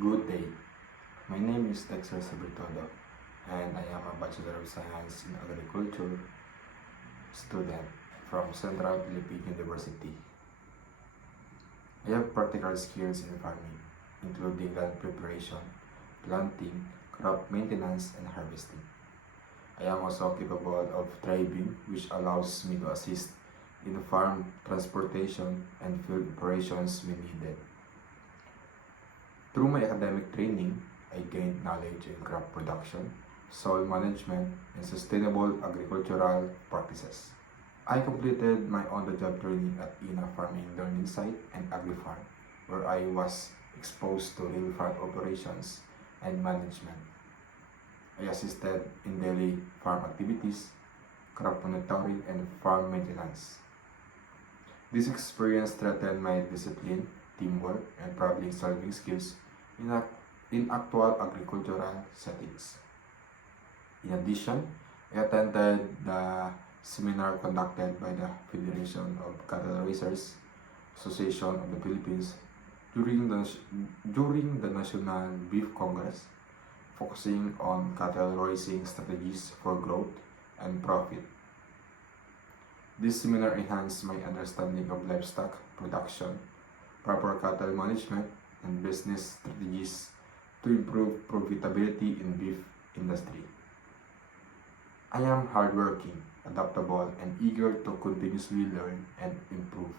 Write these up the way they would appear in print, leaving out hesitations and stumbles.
Good day. My name is Dexter Sabertodo, and I am a Bachelor of Science in Agriculture student from Central Philippine University. I have practical skills in farming, including land preparation, planting, crop maintenance, and harvesting. I am also capable of driving, which allows me to assist in farm transportation and field operations when needed. Through my academic training, I gained knowledge in crop production, soil management, and sustainable agricultural practices. I completed my on-the-job training at INA Farming Learning Site and AgriFarm, where I was exposed to real farm operations and management. I assisted in daily farm activities, crop monitoring, and farm maintenance. This experience strengthened my discipline, teamwork, and problem-solving skills in actual agricultural settings. In addition, I attended the seminar conducted by the Federation of Cattle Raisers Association of the Philippines during the National Beef Congress, focusing on cattle raising strategies for growth and profit. This seminar enhanced my understanding of livestock production, proper cattle management, and business strategies to improve profitability in beef industry. I am hardworking, adaptable, and eager to continuously learn and improve.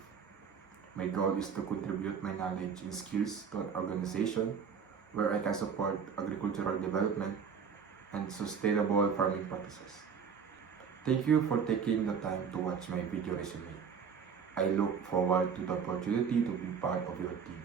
My goal is to contribute my knowledge and skills to an organization where I can support agricultural development and sustainable farming practices. Thank you for taking the time to watch my video resume. I look forward to the opportunity to be part of your team.